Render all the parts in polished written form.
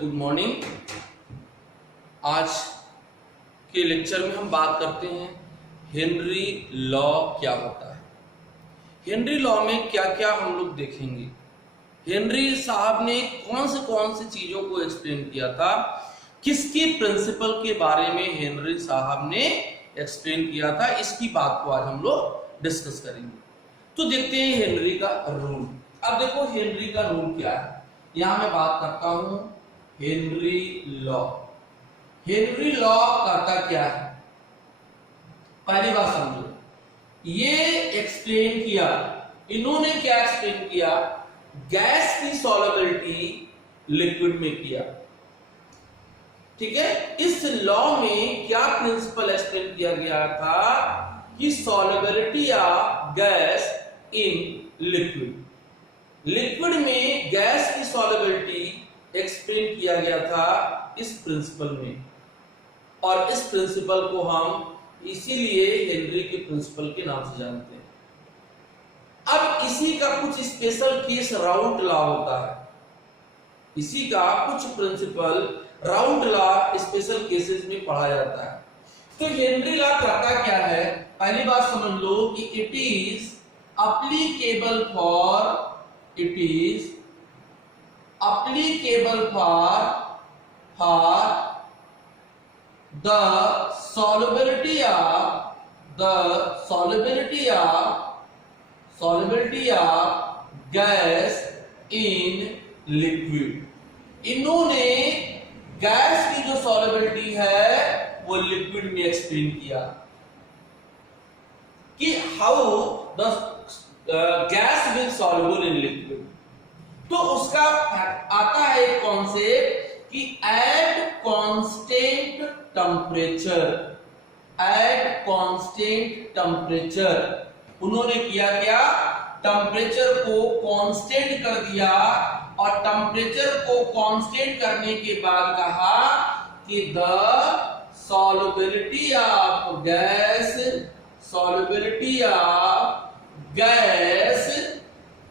Good morning. आज के lecture में हम बात करते हैं हेनरी लॉ क्या होता है। हेनरी लॉ में क्या क्या हम लोग देखेंगे। हेनरी साहब ने कौन से चीजों को एक्सप्लेन किया था, किसकी प्रिंसिपल के बारे में हेनरी साहब ने एक्सप्लेन किया था, इसकी बात को आज हम लोग डिस्कस करेंगे। तो देखते हैं हेनरी का रूल। अब देखो हेनरी का रूल क्या है। यहां मैं बात करता हूं हेनरी लॉ। हेनरी लॉ करता क्या है, पहली बात समझो। ये एक्सप्लेन किया, इन्होंने क्या एक्सप्लेन किया, गैस की सॉल्युबिलिटी लिक्विड में किया। ठीक है, इस लॉ में क्या प्रिंसिपल एक्सप्लेन किया गया था कि solubility of gas in liquid. Liquid में गैस की सॉल्युबिलिटी एक्सप्लेन किया गया था इस प्रिंसिपल में, और इस प्रिंसिपल को हम इसीलिए हेनरी के प्रिंसिपल के नाम से जानते हैं। अब इसी का कुछ स्पेशल केस राउंड लॉ होता है। इसी का कुछ principle Raoult law special cases में पढ़ा जाता है। तो हेनरी लॉ करता क्या है, पहली बात समझ लो कि it is applicable for the solubility of gas in liquid। इन्होंने गैस की जो सॉल्युबिलिटी है वो लिक्विड में एक्सप्लेन किया कि how the gas will soluble in liquid. तो उसका आता है कॉन्सेप्ट कि एट कांस्टेंट टेम्परेचर उन्होंने किया क्या, टेम्परेचर को कांस्टेंट कर दिया, और टेम्परेचर को कांस्टेंट करने के बाद कहा कि the solubility of gas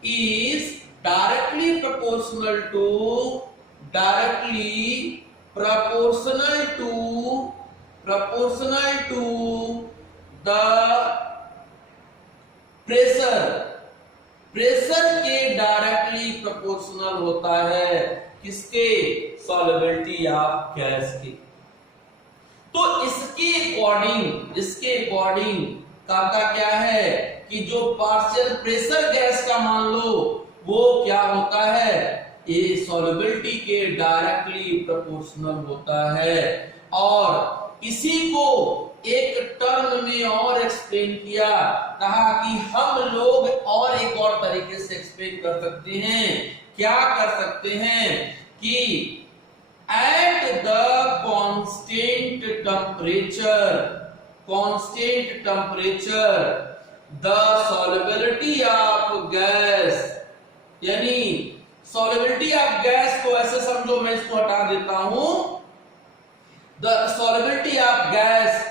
is directly proportional to the pressure के डायरेक्टली प्रोपोर्शनल होता है, किसके, सॉल्युबिलिटी ऑफ गैस के। तो इसके अकॉर्डिंग का क्या है कि जो पार्शियल प्रेशर गैस का मान लो वो क्या होता है, ये सॉल्युबिलिटी के डायरेक्टली प्रोपोर्शनल होता है। और इसी को एक टर्म में और एक्सप्लेन किया, कहा कि हम लोग और एक और तरीके से एक्सप्लेन कर सकते हैं। क्या कर सकते हैं कि at the constant temperature the solubility of gas, यानी सॉल्युबिलिटी ऑफ गैस को ऐसे समझो, मैं इसको हटा देता हूं, the solubility of gas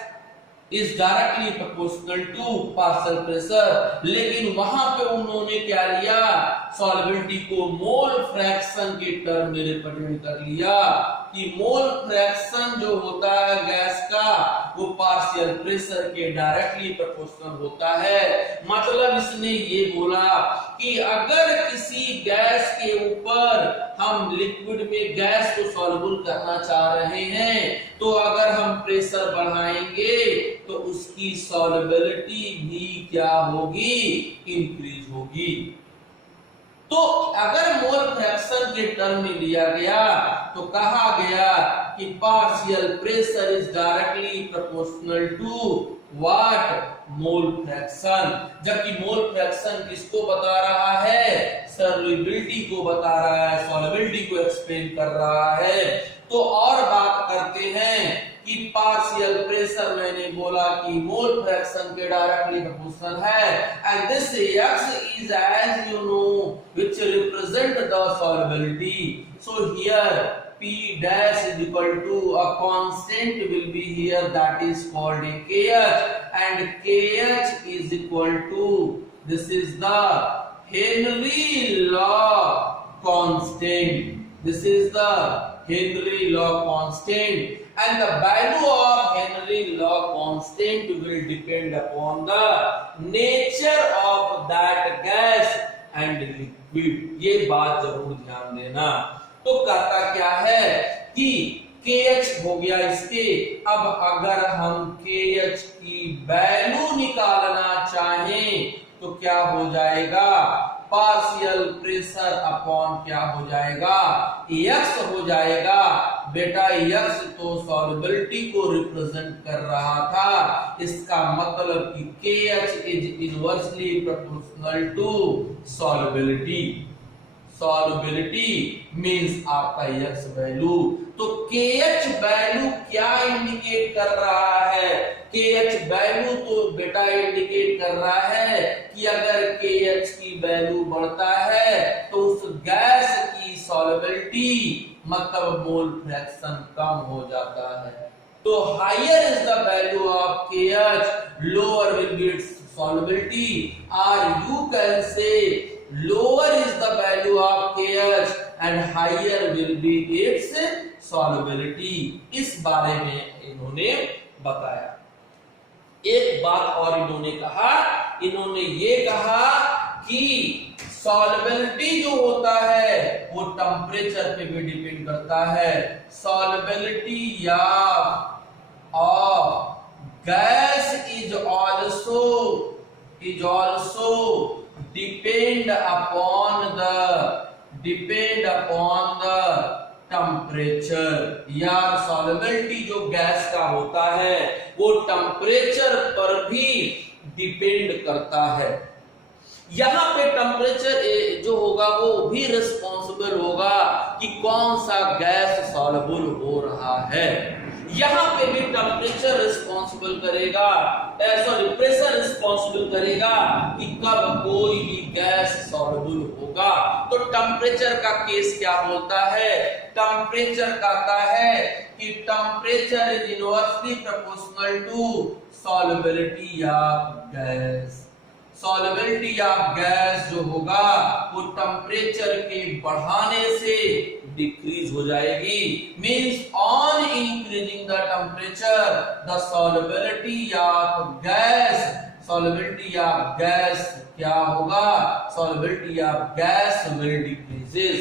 is directly proportional to partial pressure. लेकिन वहां पे उन्होंने क्या लिया, सॉल्युबिलिटी को मोल फ्रैक्शन के टर्म में रिप्रेजेंट कर लिया कि मोल फ्रैक्शन जो होता है गैस का वो पार्शियल प्रेशर के डायरेक्टली प्रोपोर्शनल होता है। मतलब इसने ये बोला कि अगर किसी गैस के ऊपर हम लिक्विड में गैस को सॉल्युबल करना चाह रहे हैं, तो अगर हम प्रेशर बढ़ाएंगे तो उसकी सॉल्युबिलिटी भी क्या होगी, इंक्रीज होगी। तो अगर मोल फ्रैक्शन के टर्म में लिया गया तो कहा गया कि partial pressure is directly proportional to what, mole fraction. जबकि मोल फ्रैक्शन किसको बता रहा है, सॉल्युबिलिटी को बता रहा है, सॉल्युबिलिटी को एक्सप्लेन कर रहा है। तो और बात करते हैं कि पार्शियल प्रेशर, मैंने बोला कि मोल फ्रैक्शन के डायरेक्टली प्रोपोर्शनल है, and this x is as you know which represent the solubility. So here P dash is equal to a constant will be here, that is called a KH, and KH is equal to, this is the Henry law constant, this is the Henry law constant and the value of Henry law constant will depend upon the nature of that gas and liquid। ये बात जरूर ध्यान देना। तो कहता क्या है कि KH हो गया इसके। अब अगर हम KH की वैल्यू निकालना चाहें तो क्या हो जाएगा, पार्शियल प्रेशर अपॉन क्या हो जाएगा, X हो जाएगा। बेटा X तो सॉल्युबिलिटी को रिप्रेजेंट कर रहा था, इसका मतलब कि KH is inversely proportional to solubility. Solubility means आपका X वैल्यू। तो KH वैल्यू क्या इंडिकेट कर रहा है, KH वैल्यू तो बेटा इंडिकेट कर रहा है कि अगर KH की वैल्यू बढ़ता है तो उस गैस की सॉल्युबिलिटी मतलब मोल फ्रैक्शन कम हो जाता है। तो higher is the value of KH, lower will be its solubility, और you can say lower is the value of KH and higher will be its solubility। इस बारे में इन्होंने बताया। एक बात और इन्होंने कहा, इन्होंने ये कहा कि सॉल्युबिलिटी जो होता है वो टेम्परेचर पे भी डिपेंड करता है। सॉल्युबिलिटी या of gas is also depend upon the temperature। या सॉल्युबिलिटी जो गैस का होता है वो टेम्परेचर पर भी डिपेंड करता है। यहाँ पे टेम्परेचर जो होगा वो भी रिस्पॉन्सिबल होगा कि कौन सा गैस सॉल्युबल हो रहा है। यहाँ पे भी टेम्परेचर रिस्पॉन्सिबल करेगा, सॉरी प्रेशर रिस्पॉन्सिबल करेगा कि कब कोई भी गैस सॉल्युबल होगा। तो टेम्परेचर का केस क्या बोलता है, टेम्परेचर कहता है कि temperature is inversely proportional to solubility of gas. Solubility of gas जो होगा वो टेम्परेचर के बढ़ाने से डिक्रीज हो जाएगी। Means on increasing the temperature the solubility of gas क्या होगा, solubility of gas will decreases.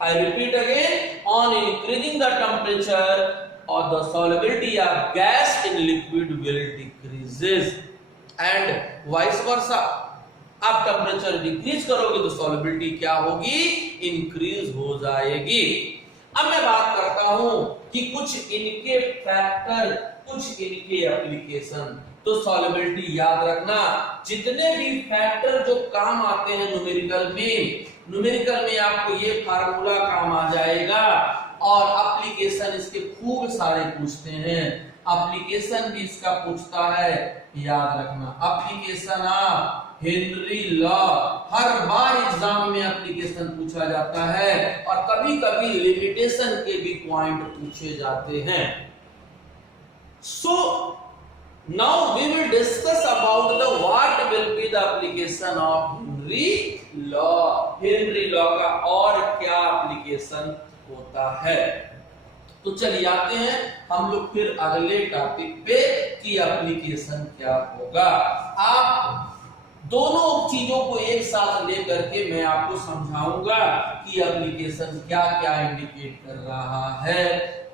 I repeat again, on increasing the temperature और the solubility of gas in liquid will decreases and vice versa. आप temperature decrease करोगे तो solubility क्या होगी, increase हो जाएगी। अब मैं बात करता हूं कि कुछ इनके फैक्टर, कुछ इनके एप्लीकेशन। तो सॉल्युबिलिटी याद रखना, जितने भी फैक्टर जो काम आते हैं न्यूमेरिकल में आपको ये फार्मूला काम आ जाएगा। और एप्लीकेशन इसके खूब सारे पूछते हैं, एप्लीकेशन भी इसका पूछता है, याद रखना। Application of Henry law, her bar exam में एप्लीकेशन पूछा जाता है और कभी कभी लिमिटेशन के भी पॉइंट पूछे जाते हैं। So now we will discuss about the what will be the application of Henry law. Henry law का और क्या एप्लीकेशन होता है। तो चलिए आते हैं हम लोग फिर अगले टॉपिक पे कि एप्लीकेशन क्या होगा। आप दोनों चीजों को एक साथ लेकर के मैं आपको समझाऊंगा कि एप्लीकेशन क्या क्या इंडिकेट कर रहा है।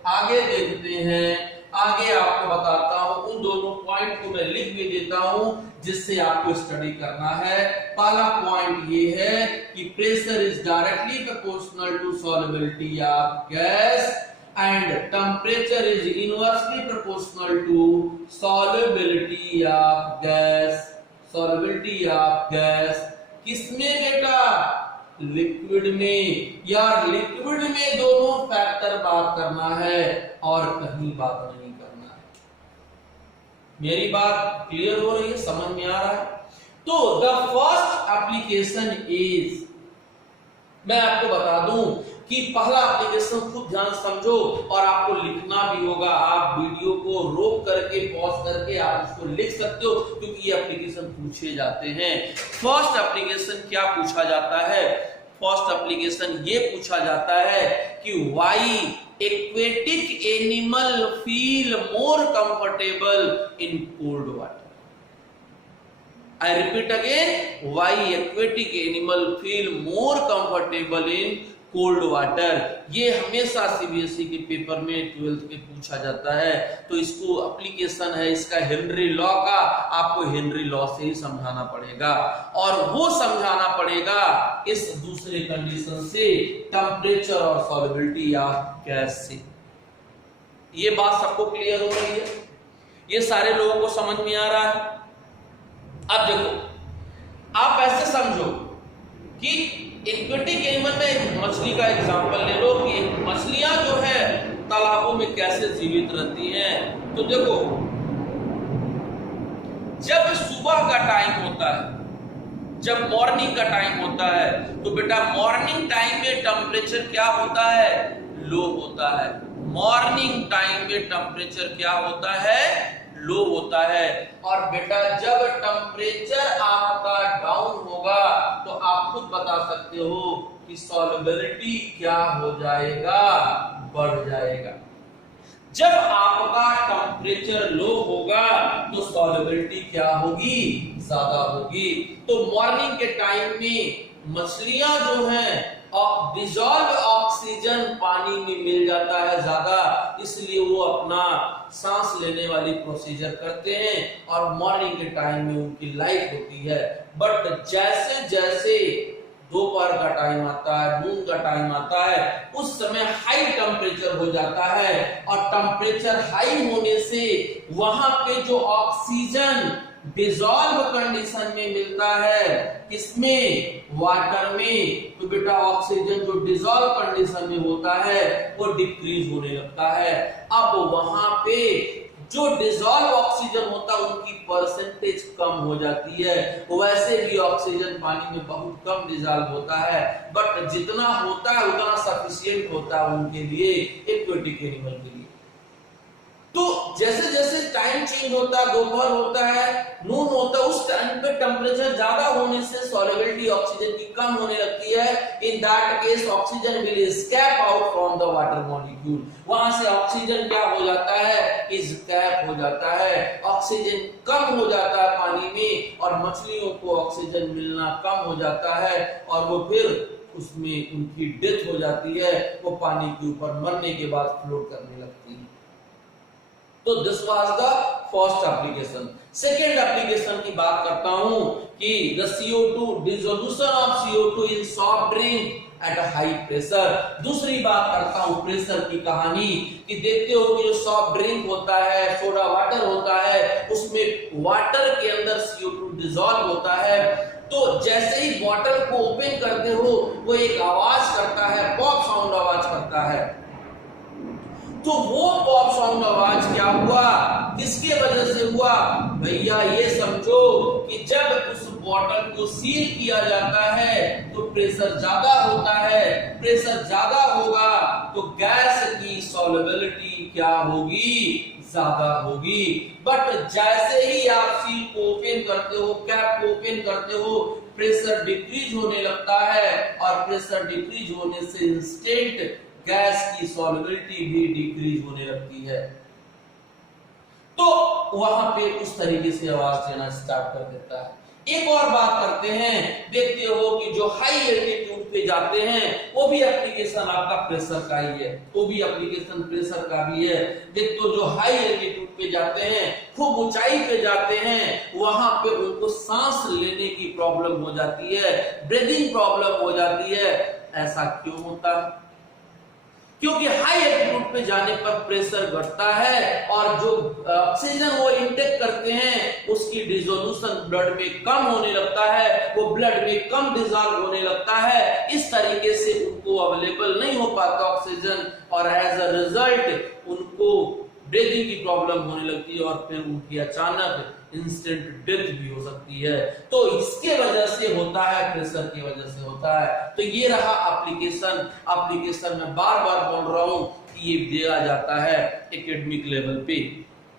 आगे देखते हैं, आगे आपको बताता हूं, उन दोनों पॉइंट को मैं लिख भी देता हूं जिससे आपको स्टडी करना है। पहला पॉइंट ये है कि pressure is directly proportional to solubility of gas and temperature is inversely proportional to solubility of gas। solubility of gas किसमें बेटा, लिक्विड में। यार लिक्विड में दोनों फैक्टर बात करना है और कहीं बात नहीं करना है। मेरी बात क्लियर हो रही है, समझ में आ रहा है। तो द फर्स्ट एप्लीकेशन इज, मैं आपको बता दूं कि पहला एप्लीकेशन खूब ध्यान समझो और आपको लिखना भी होगा। आप वीडियो को रोक करके पॉज करके आप उसको लिख सकते हो क्योंकि ये एप्लीकेशन पूछे जाते हैं। फर्स्ट एप्लीकेशन क्या पूछा जाता है, फर्स्ट एप्लीकेशन ये पूछा जाता है कि why aquatic animal feel more comfortable in cold water. I repeat again, why aquatic animal feel more comfortable in cold water? ये हमेशा सीबीएसई के पेपर में 12th के पूछा जाता है। तो इसको एप्लीकेशन है इसका हेनरी लॉ का, आपको हेनरी लॉ से ही समझाना पड़ेगा और वो समझाना पड़ेगा इस दूसरे कंडीशन से, टेम्परेचर और सॉल्युबिलिटी या गैस से। ये बात सबको क्लियर हो रही है? ये सारे लोगों को समझ में आ रहा है? अब देखो, आप ऐसे समझो कि एक्वेटिक एनिमल में एक मछली का एग्जांपल ले लो कि मछलियां जो है तालाबों में कैसे जीवित रहती हैं। तो देखो, जब सुबह का टाइम होता है, जब मॉर्निंग का टाइम होता है, तो बेटा मॉर्निंग टाइम में टेम्परेचर क्या होता है? लो होता है। मॉर्निंग टाइम में टेम्परेचर क्या होता है? लो होता है। और बेटा जब टेम्परेचर आपका डाउन होगा तो आप खुद बता सकते हो कि सॉल्युबिलिटी क्या हो जाएगा? बढ़ जाएगा। जब आपका टेम्परेचर लो होगा तो सॉल्युबिलिटी क्या होगी? ज्यादा होगी। तो मॉर्निंग के टाइम में मछलियां जो हैं और डिजॉल्व ऑक्सीजन पानी में मिल जाता है ज्यादा, इसलिए वो अपना सांस लेने वाली प्रोसीजर करते हैं और मॉर्निंग के टाइम में उनकी लाइफ होती है। बट जैसे जैसे दोपहर का टाइम आता है, नून का टाइम आता है, उस समय हाई टेम्परेचर हो जाता है और टेम्परेचर हाई होने से वहां पे जो ऑक्सीजन डिसॉल्व कंडीशन में मिलता है, किसमें? वाटर में। तो बेटा ऑक्सीजन जो डिसॉल्व कंडीशन में होता है वो डिक्रीज होने लगता है। अब वहां पे जो डिसॉल्व ऑक्सीजन होता है उनकी परसेंटेज कम हो जाती है। वैसे भी ऑक्सीजन पानी में बहुत कम डिसॉल्व होता है, बट जितना होता है उतना सफिशिएंट होता है उनके लिए, एक्वेटिक एनिमल के लिए। तो जैसे जैसे टाइम चेंज होता है, दोपहर होता है, नून होता है, उस टाइम पे टेम्परेचर ज्यादा होने से सॉल्युबिलिटी ऑक्सीजन की कम होने लगती है। In that case oxygen will escape out from the water molecule. वहां से ऑक्सीजन क्या हो जाता है? एस्केप हो जाता है। ऑक्सीजन कम हो जाता है पानी में और मछलियों को ऑक्सीजन मिलना कम हो जाता है और वो फिर उसमें उनकी डेथ हो जाती है। वो पानी के ऊपर मरने के बाद फ्लोट करने लगती है। तो this was the first application. Second application की बात करता हूं कि the CO2 dissolution of CO2 in soft drink at high pressure. दूसरी बात करता हूं प्रेशर की कहानी कि देखते हो कि जो सॉफ्ट ड्रिंक होता है, सोडा वाटर होता है, उसमें वाटर के अंदर CO2 डिसॉल्व होता है। तो जैसे ही बॉटल को ओपन करते हो वो एक आवाज करता है, पॉप साउंड आवाज करता है। तो वो पॉप साउंड आवाज क्या हुआ? किसके वजह से हुआ? भैया ये समझो कि जब उस बॉटल को सील किया जाता है तो प्रेशर ज्यादा होता है। प्रेशर ज्यादा होगा तो गैस की सॉल्युबिलिटी क्या होगी? ज्यादा होगी। बट जैसे ही आप सील को ओपन करते हो, कैप को ओपन करते हो, प्रेशर डिक्रीज होने लगता है और प्रेशर डिक्रीज होने से इंस्टेंट गैस की सॉल्युबिलिटी भी डिक्रीज होने लगती है। तो वहां पे उस तरीके से आवाज देना स्टार्ट कर देता है। एक और बात करते हैं, देखते हो कि जो हाई एल्टीट्यूड पे जाते हैं वो भी एप्लीकेशन आपका प्रेशर का ही है, वो भी एप्लीकेशन प्रेशर का भी है। देखते हो जो हाई एल्टीट्यूड पे जाते हैं, खूब ऊंचाई पे जाते हैं, वहां पे उनको सांस लेने की प्रॉब्लम हो जाती है, ब्रीदिंग प्रॉब्लम हो जाती है। ऐसा क्यों होता है? क्योंकि हाई एल्टीट्यूड पे जाने पर प्रेशर घटता है और जो ऑक्सीजन वो इनटेक करते हैं उसकी डिसोल्यूशन ब्लड में कम होने लगता है, वो ब्लड में कम डिसॉल्व होने लगता है। इस तरीके से उनको अवेलेबल नहीं हो पाता ऑक्सीजन और एज अ रिजल्ट उनको ब्रीदिंग की प्रॉब्लम होने लगती है और फिर उनकी अचानक इंस्टेंट डेथ भी हो सकती है। तो इसके वजह से होता है, प्रेशर की वजह से होता है। तो ये रहा एप्लीकेशन में बार बार बोल रहा हूं कि ये दिया जाता है एकेडमिक लेवल पे।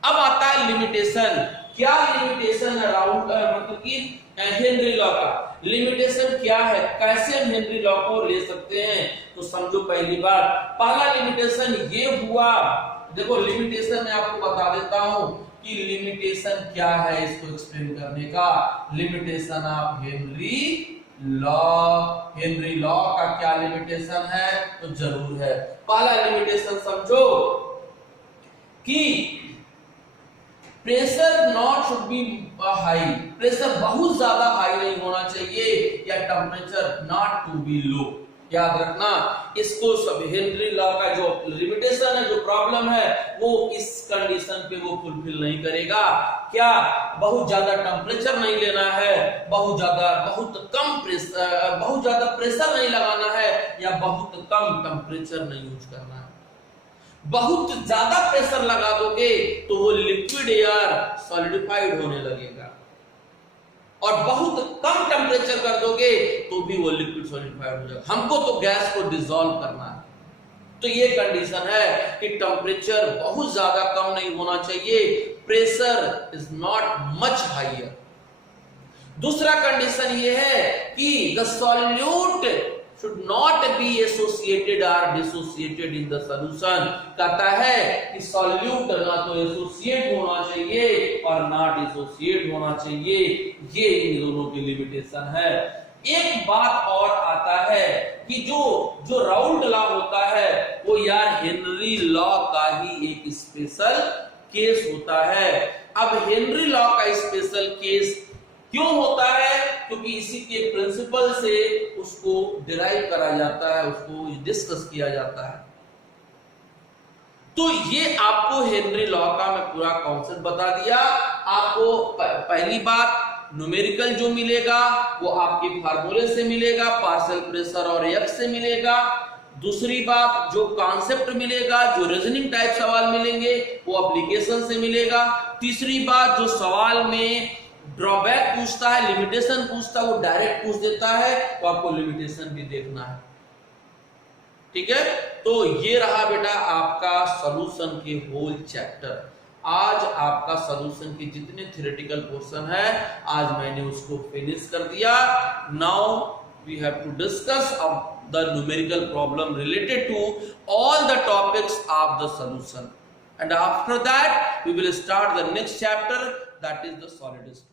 अब आता है लिमिटेशन। क्या लिमिटेशन है राउंड मतलब कि हेनरी लॉ का लिमिटेशन क्या है, कैसे हम हेनरी लॉ को ले सकते हैं? तो समझो पहली बात, पहला लिमिटेशन ये हुआ, देखो लिमिटेशन मैं आपको बता देता हूं कि लिमिटेशन क्या है इसको एक्सप्लेन करने का। लिमिटेशन ऑफ हेनरी लॉ का क्या लिमिटेशन है? तो जरूर है, पहला लिमिटेशन समझो कि pressure not should be high, pressure बहुत ज्यादा हाई नहीं होना चाहिए, या टेम्परेचर नॉट टू बी लो। याद रखना इसको, सब हेनरी लॉ का जो लिमिटेशन है, जो प्रॉब्लम है, वो इस कंडीशन पे वो फुलफिल नहीं करेगा। क्या? बहुत ज्यादा टेम्परेचर नहीं लेना है, बहुत कम प्रेशर, बहुत ज्यादा प्रेशर नहीं लगाना है, या बहुत कम टेम्परेचर नहीं यूज करना है। बहुत ज्यादा प्रेशर लगा दोगे तो वो लिक्विड एयर सॉलिडिफाइड होने लगेगा, और बहुत कम टेम्परेचर कर दोगे तो भी वो लिक्विड सॉलिडिफाइड हो जाएगा। हमको तो गैस को डिसॉल्व करना है, तो ये कंडीशन है कि टेम्परेचर बहुत ज्यादा कम नहीं होना चाहिए, pressure is not much higher. दूसरा कंडीशन ये है कि the solute should not be associated or dissociated in the solution। कहता है कि सॉल्यूट ना तो एसोसिएट होना चाहिए और ना डिसोसिएट होना चाहिए, ये इन दोनों की लिमिटेशन है। एक बात और आता है कि जो राउल्ट लॉ होता है वो यार हेनरी लॉ का ही एक स्पेशल केस होता है। अब हेनरी लॉ का स्पेशल केस क्यों होता है? क्योंकि इसी के प्रिंसिपल से उसको डिराइव करा जाता है, उसको डिस्कस किया जाता है। तो ये आपको हेनरी लॉ का मैं पूरा कॉन्सेप्ट बता दिया। आपको पहली बात न्यूमेरिकल जो मिलेगा वो आपके फार्मूले से मिलेगा, पार्शियल प्रेशर और एक्स से मिलेगा। दूसरी बात जो कॉन्सेप्ट मिलेगा, जो रीजनिंग टाइप सवाल मिलेंगे वो एप्लीकेशन से मिलेगा। तीसरी बात जो सवाल में ड्रॉबैक पूछता है, लिमिटेशन पूछता है, वो डायरेक्ट पूछ देता है, तो आपको लिमिटेशन भी देखना है। ठीक है, तो ये रहा बेटा आपका सॉल्यूशन के होल चैप्टर। आज आपका सॉल्यूशन के जितने थ्योरेटिकल पोर्शन है आज मैंने उसको फिनिश कर दिया। Now we have to discuss the numerical problem related to all the topics of the solution, and after that we will start the next chapter, that is the solid state.